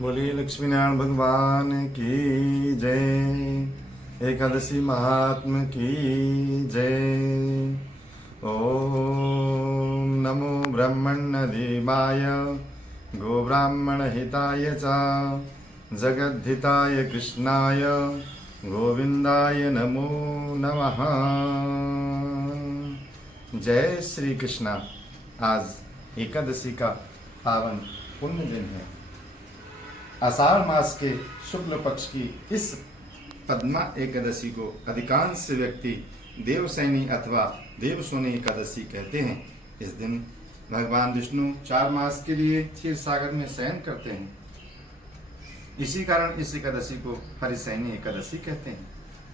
बोलिए लक्ष्मी नारायण भगवान की जय। एकादशी महात्म की जय। ओम नमो ब्रह्मण्य देवाय गो ब्राह्मण हिताय च जगद्धिताय कृष्णाय गोविंदाय नमो नमः। जय श्री कृष्णा। आज एकादशी का पावन पुण्य दिन है। आषाढ़ मास के शुक्ल पक्ष की इस पद्मा एकादशी को अधिकांश व्यक्ति देवसैनी अथवा देवसोनी एकादशी कहते हैं। इस दिन भगवान विष्णु 4 मास के लिए क्षीर सागर में शयन करते हैं। इसी कारण इस एकादशी को हरिशयनी एकादशी कहते हैं।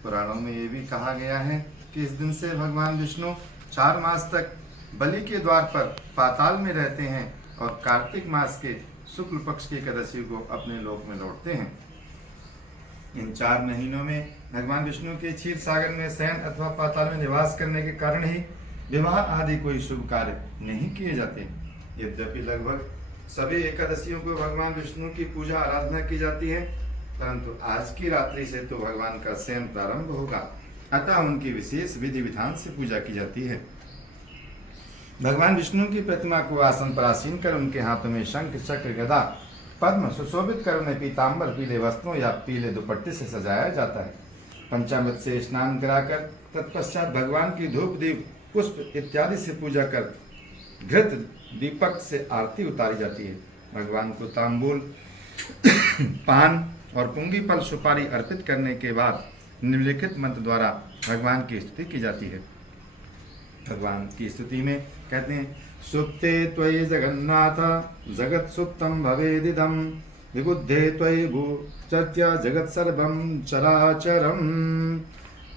पुराणों में ये भी कहा गया है कि इस दिन से भगवान विष्णु 4 मास तक बलि के द्वार पर पाताल में रहते हैं और कार्तिक मास के शुक्ल पक्ष की एकादशी को अपने लोक में लौटते हैं। इन 4 महीनों में भगवान विष्णु के क्षीर सागर में शयन अथवा पाताल में निवास करने के कारण ही विवाह आदि कोई शुभ कार्य नहीं किए जाते। यद्यपि लगभग सभी एकादशियों को भगवान विष्णु की पूजा आराधना की जाती है, परंतु आज की रात्रि से तो भगवान का शयन प्रारंभ होगा, अतः उनकी विशेष विधि विधान से पूजा की जाती है। भगवान विष्णु की प्रतिमा को आसन पर आसीन कर उनके हाथों में शंख चक्र गदा पद्म सुशोभित कर उन्हें पीताम्बर पीले वस्त्रों या पीले दुपट्टे से सजाया जाता है। पंचामृत से स्नान कराकर तत्पश्चात भगवान की धूप दीप पुष्प इत्यादि से पूजा कर घृत दीपक से आरती उतारी जाती है। भगवान को तांबूल पान और पुंगी फल सुपारी अर्पित करने के बाद निम्नलिखित मंत्र द्वारा भगवान की स्तुति की जाती है। भगवान की स्तुति में कहते हैं, सुप्ते त्वयि जगन्नाथ जगत सुप्तम भवेदिदम विबुद्धे त्वयि भूचर्या जगत सर्वम चराचरम।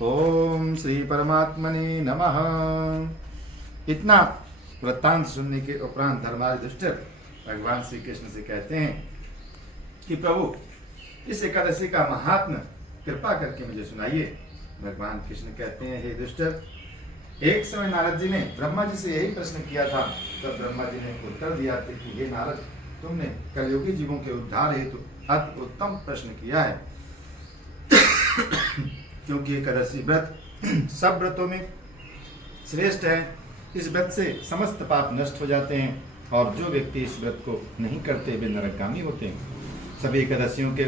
ओम श्री परमात्मने नमः। इतना वृत्तांत सुनने के उपरांत धर्मार्थ युधिष्ठिर भगवान श्री कृष्ण से कहते हैं कि प्रभु, इस एकादशी का महात्म्य कृपा करके मुझे सुनाइए। भगवान कृष्ण कहते हैं, हे युधिष्ठिर, एक समय नारद जी ने ब्रह्मा जी से यही प्रश्न किया था। तब ब्रह्मा जी ने उत्तर दिया था कि हे नारद, तुमने कलयुगी जीवों के उद्धार हेतु अति उत्तम प्रश्न किया है। क्योंकि एकादशी व्रत सब व्रतों में श्रेष्ठ है। इस व्रत से समस्त पाप नष्ट हो जाते हैं और जो व्यक्ति इस व्रत को नहीं करते वे नरकगामी होते हैं। सभी एकादशियों के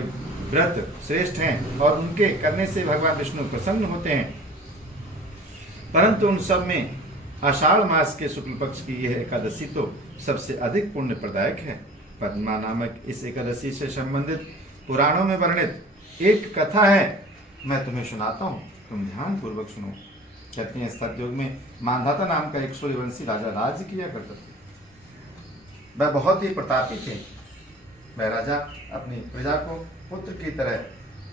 व्रत श्रेष्ठ हैं और उनके करने से भगवान विष्णु प्रसन्न होते हैं, परंतु उन सब में आषाढ़ मास के शुक्ल पक्ष की यह एकादशी तो सबसे अधिक पुण्य प्रदायक है। पद्मा नामक इस एकादशी से संबंधित पुराणों में वर्णित एक कथा है, मैं तुम्हें सुनाता हूँ, तुम ध्यान पूर्वक सुनो। कहते हैं, सतयुग में मांधाता नाम का एक सूर्यवंशी राजा राज्य किया करता था। वह बहुत ही प्रतापी थे। वह राजा अपनी प्रजा को पुत्र की तरह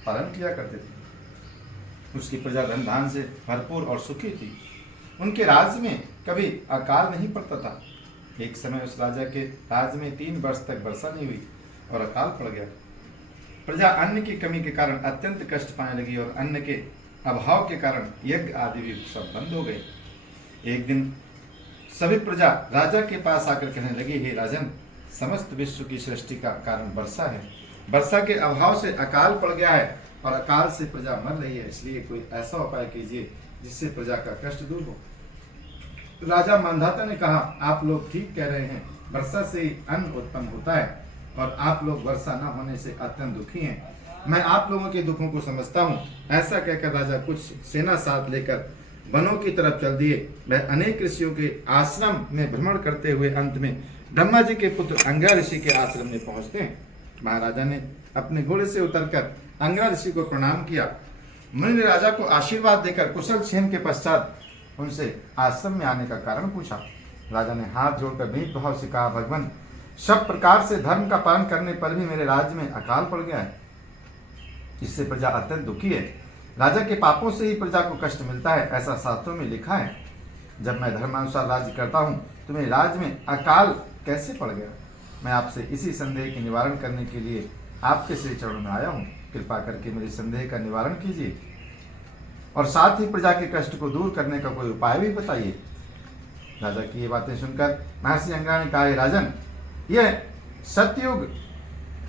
पालन किया करते थे। उसकी प्रजा धन धान से भरपूर और सुखी थी। उनके राज्य में कभी अकाल नहीं पड़ता था। एक समय उस राजा के राज्य में 3 वर्ष तक वर्षा नहीं हुई और अकाल पड़ गया। प्रजा अन्न की कमी के कारण अत्यंत कष्ट पाने लगी और अन्न के अभाव के कारण यज्ञ आदि भी सब बंद हो गए। एक दिन सभी प्रजा राजा के पास आकर कहने लगी, हे राजन, समस्त विश्व की सृष्टि का कारण वर्षा है। वर्षा के अभाव से अकाल पड़ गया है और अकाल से प्रजा मर रही है, इसलिए कोई ऐसा उपाय कीजिए जिससे प्रजा का कष्ट दूर हो। राजा मांधाता ने कहा, आप लोग ठीक कह रहे हैं, वर्षा से ही अन्न उत्पन्न होता है और आप लोग वर्षा न होने से अत्यंत दुखी हैं। मैं आप लोगों के दुखों को समझता हूँ। ऐसा कहकर राजा कुछ सेना साथ लेकर वनों की तरफ चल दिए। वह अनेक ऋषियों के आश्रम में भ्रमण करते हुए अंत में ब्रह्मा जी के पुत्र अंगिरा ऋषि के आश्रम में पहुंचते हैं। महाराजा ने अपने घोड़े से उतरकर अंगिरा ऋषि को प्रणाम किया। मुनि ने राजा को आशीर्वाद देकर कुशल क्षेम के पश्चात उनसे आश्रम में आने का कारण पूछा। राजा ने हाथ जोड़कर विनीत भाव से कहा, भगवान, सब प्रकार से धर्म का पालन करने पर भी मेरे राज्य में अकाल पड़ गया है, इससे प्रजा अत्यंत दुखी है। राजा के पापों से ही प्रजा को कष्ट मिलता है, ऐसा शास्त्रों में लिखा है। जब मैं धर्मानुसार राज्य करता हूँ तो मेरे राज्य में अकाल कैसे पड़ गया? मैं आपसे इसी संदेह के निवारण करने के लिए आपके श्री चरणों में आया हूँ। कृपा करके मेरे संदेह का निवारण कीजिए और साथ ही प्रजा के कष्ट को दूर करने का कोई उपाय भी बताइए। राजा की ये बातें सुनकर महर्षि अंगिरा ने कहा, राजन, यह सतयुग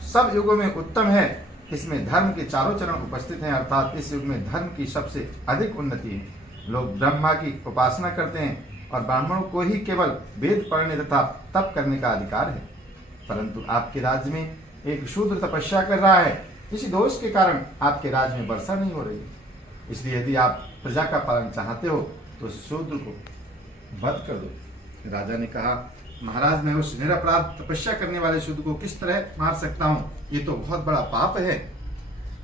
सब युगों में उत्तम है। इसमें धर्म के चारों चरण उपस्थित हैं, अर्थात इस युग में धर्म की सबसे अधिक उन्नति है। लोग ब्रह्मा की उपासना करते हैं और ब्राह्मणों को ही केवल वेद पढ़ने तथा तप करने का अधिकार है, परंतु आपके राज्य में एक शूद्र तपस्या कर रहा है। इसी दोष के कारण आपके राज्य में वर्षा नहीं हो रही। इसलिए यदि आप प्रजा का पालन चाहते हो तो शूद्र को वध कर दो। राजा ने कहा, महाराज, मैं उस निरपराध तपस्या करने वाले शूद्र को किस तरह मार सकता हूँ? ये तो बहुत बड़ा पाप है।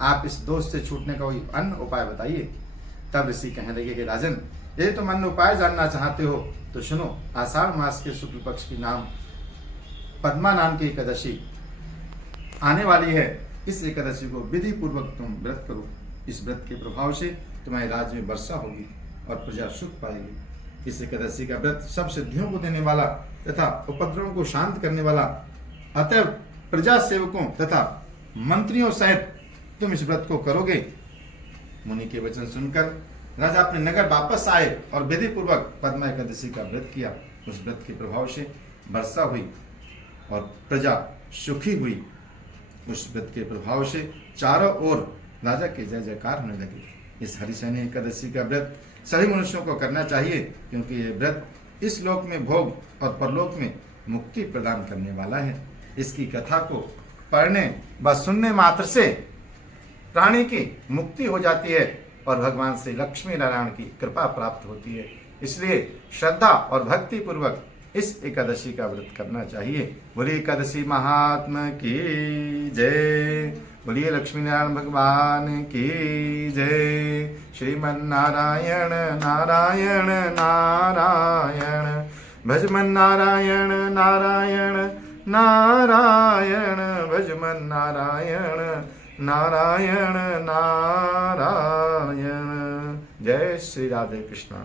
आप इस दोष से छूटने का कोई अन्य उपाय बताइए। तब ऋषि कहने लगे कि राजन, यदि तुम अन्य उपाय जानना चाहते हो तो सुनो। आषाढ़ मास के शुक्ल पक्ष की नाम पद्मा नाम की एकादशी आने वाली है। इस एकादशी को विधि पूर्वक तुम व्रत करो। इस व्रत के प्रभाव से तुम्हारे राज्य में वर्षा होगी और प्रजा सुख पाएगी। इस एकादशी का व्रत सब सिद्धियों को देने वाला तथा उपद्रवों को शांत करने वाला, अतः प्रजा सेवकों तथा मंत्रियों सहित तुम इस व्रत को करोगे। मुनि के वचन सुनकर राजा अपने नगर वापस आए और विधि पूर्वक पद्मा एकादशी का व्रत किया। उस व्रत के प्रभाव से वर्षा हुई और प्रजा सुखी हुई। उस व्रत के प्रभाव से चारों ओर राजा के जय जयकार होने लगे। इस हरिशनि एकादशी का व्रत सभी मनुष्यों को करना चाहिए, क्योंकि यह व्रत इस लोक में भोग और परलोक में मुक्ति प्रदान करने वाला है। इसकी कथा को पढ़ने व सुनने मात्र से प्राणी की मुक्ति हो जाती है और भगवान श्री लक्ष्मी नारायण की कृपा प्राप्त होती है। इसलिए श्रद्धा और भक्ति पूर्वक इस एकादशी का व्रत करना चाहिए। बोलिए एकादशी महात्मा की जय। बोलिए लक्ष्मी नारायण भगवान की जय। श्रीमन नारायण नारायण नारायण, भजमन नारायण नारायण नारायण, भजमन नारायण नारायण नारायण। जय श्री राधे कृष्ण।